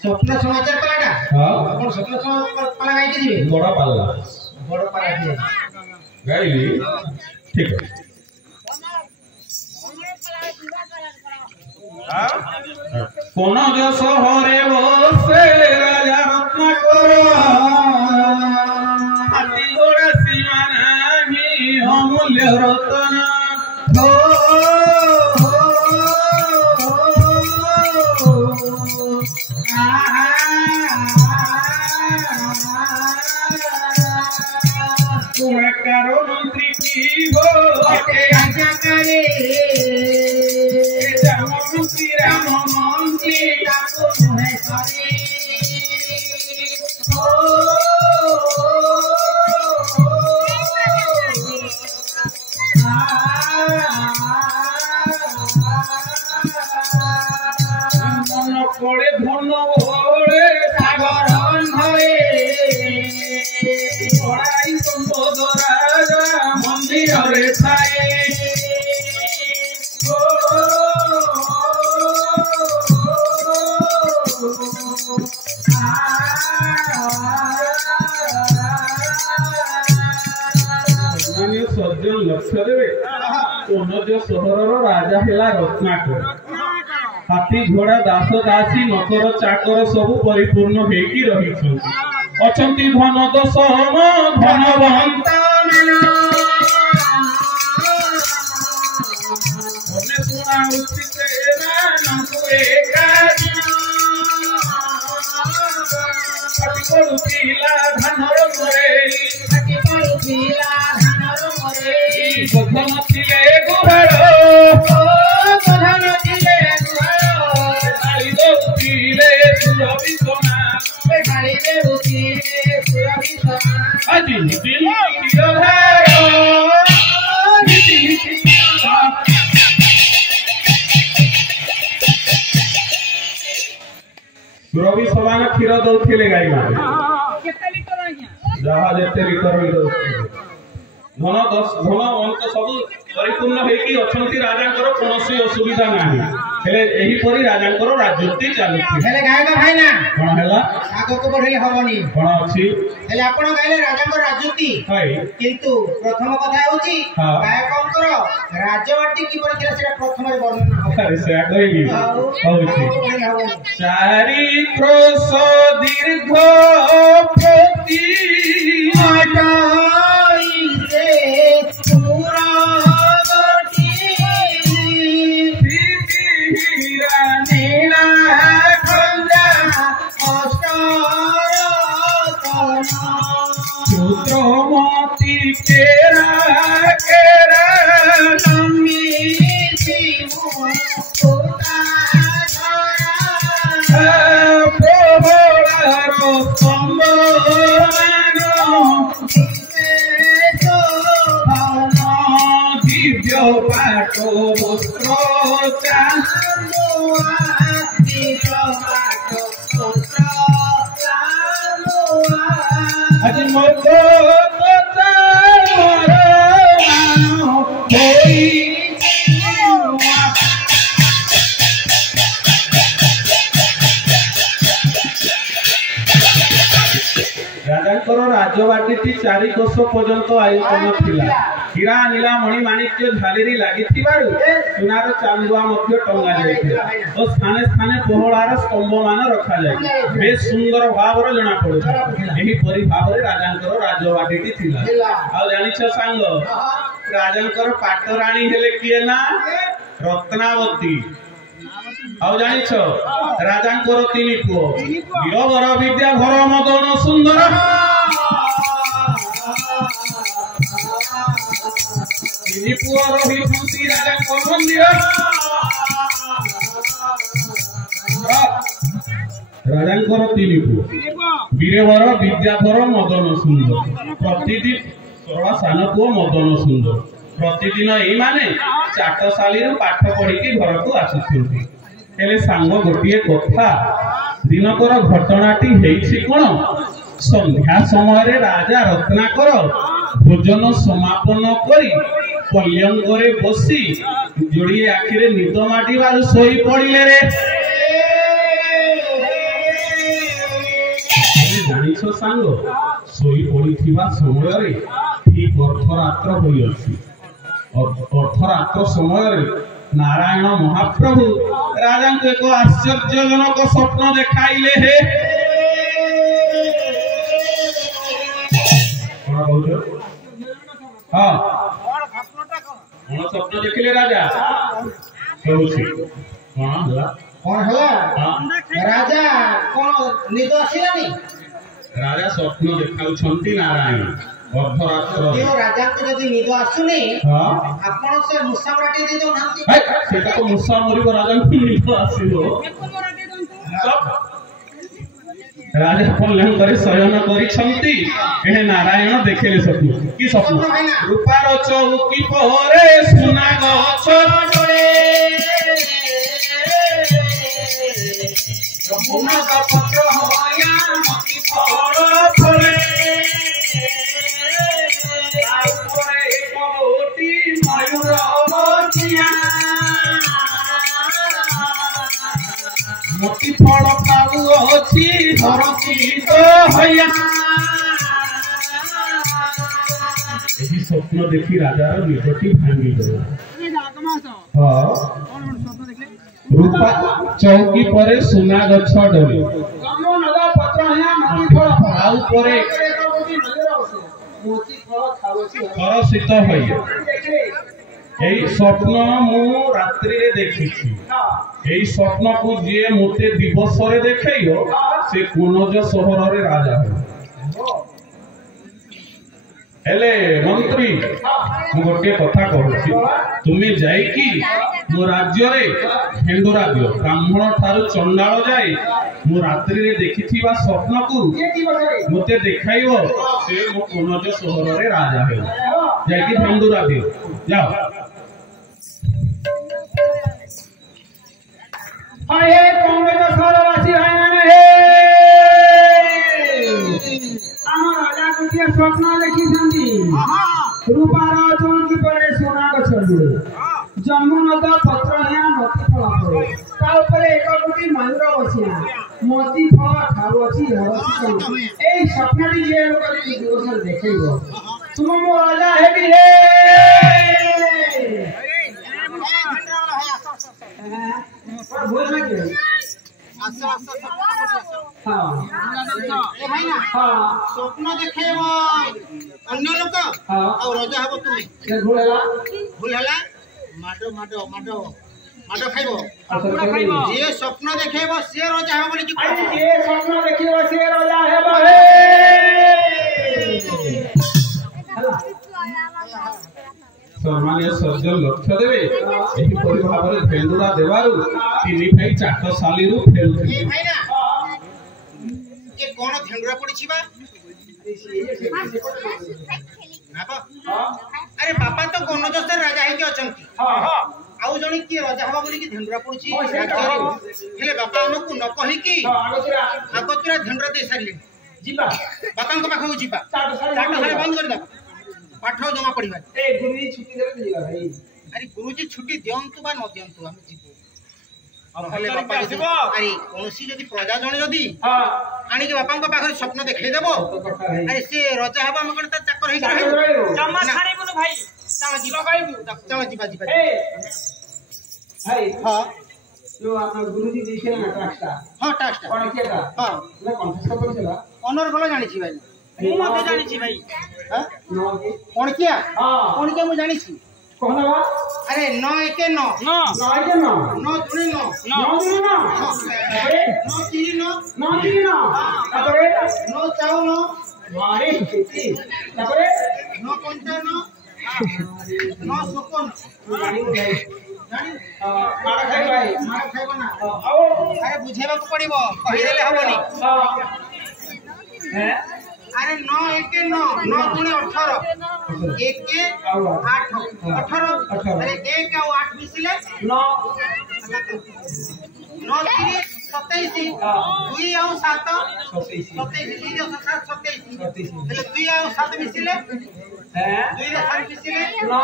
स्वप्न समाचार पालाटा हां अपन स्वप्न समाचार पाला गाई के दिबे बड़ पाला दिए गाईली ठीक है कोन जो सहरे बसे राजा रत्नाकर हाथी घोड़ा सीमा नाही अमूल्य रत्न करो मंत्री की हो आज्ञा करे राम मंत्री डाको है करे मन पड़े धन भरे सागर धरे पढ़ाई संपद राजा मंदिर रे थाए सज्जन लक्ष्य देवे जो सहर राजा है रत्नाकर हाथी घोड़ा दास दासी नकर चाकर सब परिपूर्ण होकी रही अचंती धन दशम धनवंत सुना उचित धनर मरे गधन गुहाड़ আজি रवि समान क्षीर दौले गाई जहाँ जिते लिटर धन धन अंत सब परिपूर्ण होगी अच्छा राजा कौन असुविधा ना राजा राजनीति चलती गायक भाई ना कौन है आग को बढ़े हेनी कौन अच्छी आपण गाइले राजा राजनीति किंतु प्रथम कथा होची गायकंकर राजवाटी की परीक्षा से प्रथम वर्णन अरे से कहिली होची चारि क्रोश दीर्घ प्रति आटाई से पूरा पुत्रमती केरा केरा नमी सिमो तोता धरा पोहरारो संबोधन दिव्य पाटो पुत्र चांदुआ दिव्य पाटो पुत्र आज मोको राजवाटी 4 कोश पर्यंत आयोजन थिला हीरा नीला मणि माणिक्य झालेरी लागिथिबारु सुनार चांदुआ मध्य टंगा जायथिला और स्थाने स्थाने पोहळार स्तंभ मान रखा जाय बेस सुंदर भावर जना पड़ो एही परि भावरे राजांकर राजवाटी थिला आ जानिछ सांग राजांकर पाटराणी हेले किए ना रत्नावती आउ जानिछ राजांकर 3 पुओ वीरवर विद्याधर मदन सुंदर पुओ रही फंसी राजांकर मंदिर राजांकर 3 पुओ वीरवर विद्याधर मदन सुंदर प्रतिदिन सर्वा सान पुओ मदन सुंदर प्रतिदिन एई माने चाटशाली पाठ पढ़ी के घर को आसुछंती हेले सांग गोटिए कथा दिनकर घटनाटी हेछि कोन संध्या समय राजा रत्नाकर भोजन समापन करी पल्यंगरे बसी जोड़िए आखिरे निद माटिबार सोई पड़िले रे ଜାଣିଛ ସାଙ୍ଗ ଶୋଇ ପଡ଼ିଥିବା ସମୟରେ ଠିକ ଅର୍ଥରାତ୍ର ହୋଇଅଛି। ଅର୍ଥରାତ୍ର ସମୟରେ ନାରାୟଣ ମହାପ୍ରଭୁ ରାଜାଙ୍କୁ ଏକ ଆଶ୍ଚର୍ଯ୍ୟଜନକ ସ୍ୱପ୍ନ ଦେଖାଇଲେ। ହେ କଣ କହୁଛ? ହଁ କଣ ସ୍ୱପ୍ନ ଦେଖିଲେ ରାଜା? କହୁଛି କଣ ହେଲା? कौन हला राजा कौन निद आसिलानी राजा स्वप्न देखाउछंती नारायण अर्धरात्र यो राजा को जदी निद आसुनी हां आपण से मुसा मराठी दे दो नांती सेटा तो मुसा मरिबो राजा को निद आसीबो राजा कल्याण करे शयन करिछंती एहे नारायण देखले स्वप्न की स्वप्न रूपार चौकी पहरे सुना गछ डोले जमुना का पत्र हवाया मती फल फले ताऊपरे एक गोटी मयूर अवचिया मती फल खाऊ अछि हरसित हया एही स्वप्न देखि राजार निदटी भांगी गला। हां रूपा चौकी परे सुना गछ डोले कमो नगा पत्र हया मती फल आ ऊपरे मोती फल खावची हरसित हया এই স্বপ্ন মু রাত্রিরে দেখিছি। এই স্বপ্নকু যে মতে দিবসরে দেখাইও সে কুনজ সহররে রাজা হবে। হেলে মন্ত্রী মু গোটে কথা কହୁছি তুমি যাইকি মো রাজ্যরে হেন্দুরা দিও ব্রাহ্মণ ঠারু চণ্ডাଳ যাই মু রাত্রিরে দেখিথিবা স্বপ্নকু মতে দেখাইও সে মো কুনজ সহররে রাজা হবে। যাইকি হেন্দুরা দিও যাও। हे कांग्रेस सरवासी भाईମାନେ हे ଆମ ରାଜା ଗୋଟିଏ ସ୍ୱପ୍ନ ଦେଖିଛନ୍ତି। ରୂପାର ଚୌକି ପରେ ସୁନା ଗଛ ଡୋଳେ ଯମୁନଦ ପତ୍ର ହିଆ ମତି ଫଳ ଫଳେ ତା ଉପରେ ଏକ ଗୋଟି ମୟୂର ବସିଲା ମତି ଫଳ ଖାଉଅଛି ଏଇ ସ୍ୱପ୍ନଟି ଯିଏ କରିକି ଦିବସରେ ଦେଖେଇବ ତୁମ ମୋ ରାଜା ହେବି ହେ। बोल में क्या हां ए भाई ना हां स्वप्न देखेबो अन्य लोक और राजा हबो तुमे ये भूल हला माडो माडो माडो माडो खाइबो जे स्वप्न देखेबो से राजा हबो बोली कि जे स्वप्न देखेबो से राजा हबो हे सम्मानीय सज्जन लक्ष्य देवे एही परि भाबरे फेंदुरा देवारु तिनि भाई चाटशाली रु फेलुथि। ए भाई ना ये कोन फेंदुरा पड़ी छिबा नापा अरे बापा तो गणजस्तर राजा है के अछंती हां हां आउ जणी की राजा हबा बोली कि फेंदुरा पड़ी छी हेले बापा हमकु न कहि कि आगतुरा फेंदुरा दे सारिले जीबा बापा को पाखो जीबा चाटशाली बंद कर दा पाठ जमा पड़ीबा ए गुरुजी छुट्टी देबे दिला भाई अरे गुरुजी छुट्टी दियंतु बा न दियंतु हम जीवो और हले बापा आसीबो अरे कोनसी जदी प्रजा जणी जदी हां आनी के बापा को पाखर स्वप्न देखाई देबो अरे से राजा हबा हम कोन त चक्कर हे रहबो जमा छाड़ीबो भाई चला जी लगाइबो चला जीबा जीबा ए भाई हां जो आपन गुरुजी देखे ना टास्टा हां टास्टा कोन केटा हां ले कॉन्टेस्ट करछला ऑनर बोला जानि छी भाई मु मते जानि छी भाई हां कौन किया हां कौन किया मु जानि छी कहना बा अरे 9 1 9 9 1 9 9 3 9 9 3 9 अरे 9 3 9 9 3 9 तापरे 9 4 9 मारे तापरे 9 5 9 9 56 जानि भाई जानि मारा खाइ भाई मारा खाइबो ना आओ अरे बुझेबा को पड़िबो कहि देले हबनी हां हैं अरे 9 1 9 9 गुणे 18 1 के 8 18 अरे 1 और 8 मिसिले 9 9 3 27 2 और 7 27 2 और 7 27 એટલે 2 और 7 मिसिले हैं 2 और 7 मिसिले 9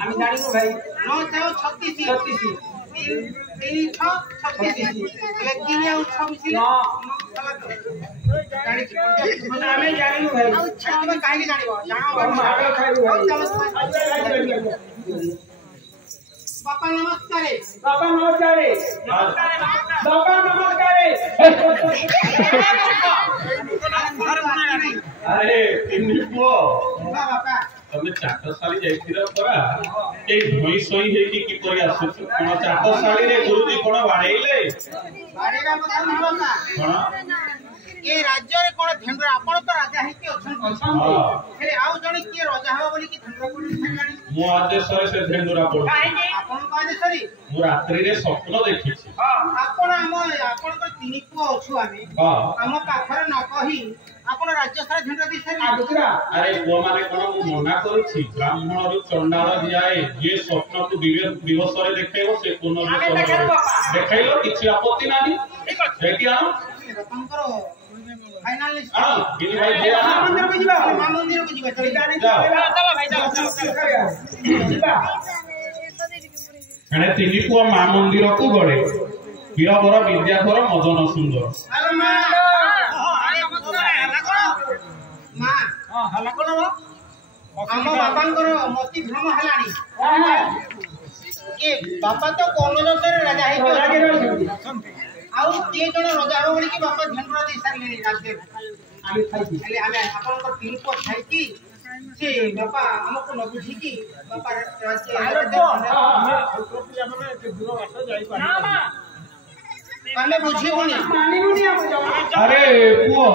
আমি জানি না ভাই 9 4 36 36 3 6 36 એટલે 3 और 6 मिसिले 9 ଆମେ ଜାଣିନୁ ଭାଇ ତମେ କାହିଁକି ଜାଣିବ ବାପା ନମସ୍କାର ବାପା ନମସ୍କାର ବାପା ନମସ୍କାର ଆରେ ତିନି ପୁଅ ବାପା ତମେ ଚାଟଶାଳୀ ଯାଇଥିଲ ପରା ଏଇ ଧଇଁ ସଇଁ ହେଇକି କିପରି ଆସୁଛୁ କଣ ଚାଟଶାଳୀରେ ଗୁରୁଜୀ କଣ ବାଡେଇଲେ ବାଡେଇବା କଥା ନୁହଁ ବାପା କଣ ଏ ରାଜ୍ୟରେ କଣ ଧେଣ୍ଡୁରା ଆପଣ ତ ରାଜା ହେଇକି ଅଛନ୍ତି ହେଲେ ଆଉ ଜଣେ କିଏ ରଜା ହବ ବୋଲି କି ଧେଣ୍ଡୁରା ପଡି ସାରିଲାଣି ମୋ ଆଦେଶରେ ସେ ଧେଣ୍ଡୁରା ପଡୁଛି ଆପଣଙ୍କ ଆଦେଶରେ ମୁଁ ରାତ୍ରିରେ ସ୍ୱପ୍ନ ଦେଖିଛି ଆପଣ ଆପଣଙ୍କର ତିନି ପୁଅ ଅଛୁ ଆମେ ଆମ ପାଖରେ ନ କହି ଆପଣ ରାଜ୍ୟ ସାରା ଝଣ୍ଡା ଦେଇ ସାରିଲେ ଆରେ ପୁଅ ମାନେ କଣ ମୁଁ ମନା କରୁଛି ବ୍ରାହ୍ମଣରୁ ଚଣ୍ଡାଳ ଯାଏ ଯିଏ ସ୍ୱପ୍ନକୁ ଦିବସରେ ଦେଖେଇବ ସେ ପୁନର୍ଜନ୍ମ ଦେଖେଇଲ କିଛି ଆପତ୍ତି ନାହିଁ ସେଇଠି ଆଣ ବାପାଙ୍କର ଫାଇନାଲ ଲିଷ୍ଟ ତିନି ଭାଇ ଯିବା ମନ୍ଦିରକୁ ଯିବା ମା ମନ୍ଦିରକୁ ଯିବା ଚାଲ ଭାଇ ଚାଲ ଯିବା ଏଣେ ତିନି ପୁଅ ମା ମନ୍ଦିରକୁ ଗଲେ ବୀରବର ବିଦ୍ୟାଧର ମଦନ ସୁନ୍ଦର ଆମ ବାପାଙ୍କର ମତି ଭ୍ରମ ହେଲାଣି ବାପା ତ କୌନ ଦେଶରେ ରାଜା ହେଇକି ଆଉ କିଏ ଜଣେ ରଜା ହବ ବୋଲିକି ବାପା ଝଣ୍ଡା ଦେଇ ସାରିଲେଣି ରାଜ୍ୟରେ ହେଲେ ଆମେ ଆପଣଙ୍କର ତିନି ପୁଅ ଖାଇକି ସେ ବାପା ଆମକୁ ନ ବୁଝିକି ବାପା ଆମେ ବୁଝିବୁନି ଆରେ ପୁଅ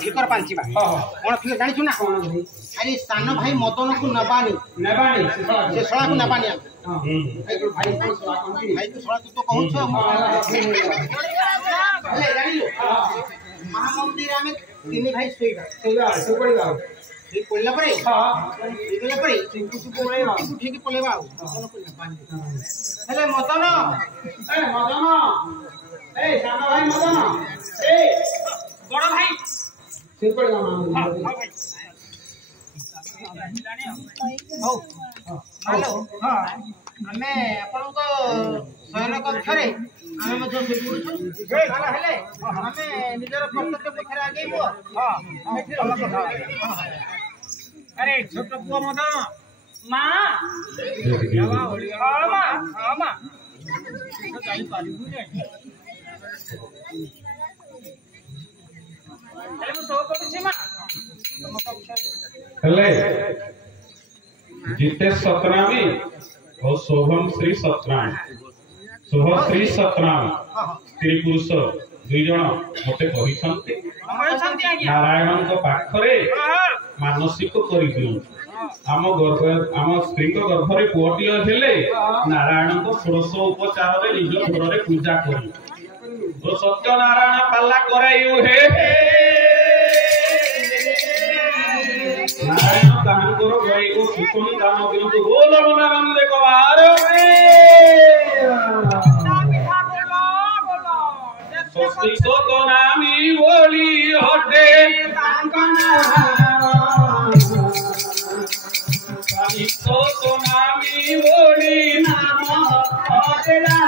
ଫିକର ପାଞ୍ଚିବା କଣ ଫିକର ଜାଣିଛୁ ନା ଆରେ ସାନ ଭାଇ ମଦନକୁ ନେବାନି ସେ ଶଳାକୁ ନେବାନି ଭାଇ ତୁ ଶଳା ତୁ ତ କହୁଛ ଜାଣିଲୁ ମହାମନ୍ଦିର ଆମେ ତିନି ଭାଇ ଶୋଇବା ପଡ଼ିଲା ପରେ ଉଠିକି ପଳେଇବା ଆଉ ହେଲେ ମଦନ ସାନ ଭାଇ ମଦନ ବଡ ଭାଇ ହ୍ୟାଲୋ ଆମେ ଆପଣଙ୍କ ଶୟନ କକ୍ଷରେ ଆମେ ମଧ୍ୟ ଶୋଇପଡୁଛୁ ହେଲେ ଆମେ ନିଜର କର୍ତ୍ତବ୍ୟ ପଥରେ ଆଗେଇବୁ ଆରେ ଛୋଟ ପୁଅ ମଦନ ମା ଯାଇପାରିବୁ हेले जितेश सतनामी और शोभम श्री सतनामी शुभश्री सतनामी स्त्री पुरुष दुई जन मते कहिसंते नारायण पाखरे मानसिक कर आम स्त्री गर्भरे पुअटिए हेले नारायण को षोडश उपचार निज घर पूजा कर तो सत्यनारायण पाला करायु हे नारायण तांकर गई को सुतनी दान दिनतु बोल मनानंद कुमार स्वस्ति तो नामी बोली हटे तांकना स्वामी तो नामी बोली नाम हटे ला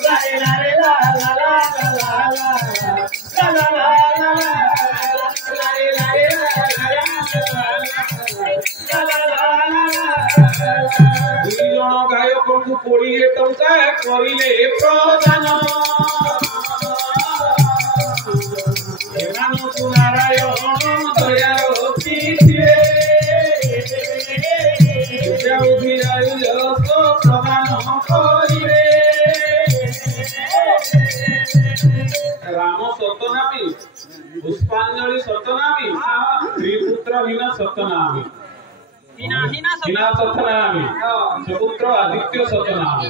ला ला ला ला ला ला 20 ଟଙ୍କା କରିଲେ ପ୍ରଦାନ ଏମାନଙ୍କୁ ନାରାୟଣ ଦୟା ରଖିଥିଲେ ପ୍ରଦାନ କରିବେ ରାମ ସତନାମୀ ପୁଷ୍ପାଞ୍ଜଳି ସତନାମୀ ତ୍ରିପୁତ୍ର ହୀନ ସତନାମୀ ହୀନା ସତନାମୀ ସୁପୁତ୍ର ଆଦିତ୍ୟ ସତନାମୀ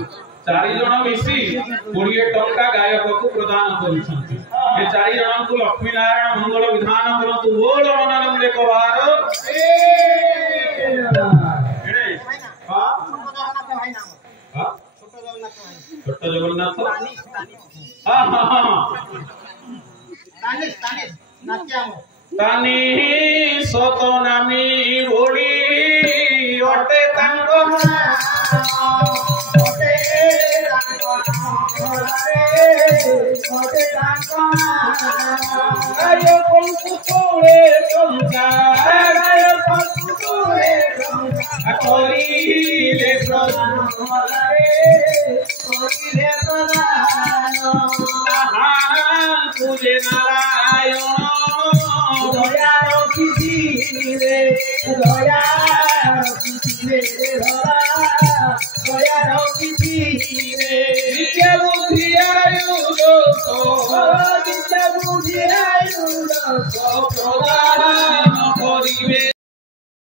4 ଜଣ ମିଶି 20 ଟଙ୍କା ଗାୟକକୁ ପ୍ରଦାନ କରିଛନ୍ତି ଏ 4 ଜଣଙ୍କୁ ଲକ୍ଷ୍ମୀ ନାରାୟଣ ମଙ୍ଗଳ ବିଧାନ କରନ୍ତୁ ବୋଲ ମନାନନ୍ଦେ କବାର छोट जगन्नाथ तानी सतनामी ओडी ओटे तांगो आयो पंकु तोड़े टंका आयो पंकु तोड़े टंका कोरीले प्रदान कोरीले प्रदान तुझे नारायण दया रखिथिले दया रखिथिले दया रखिथिले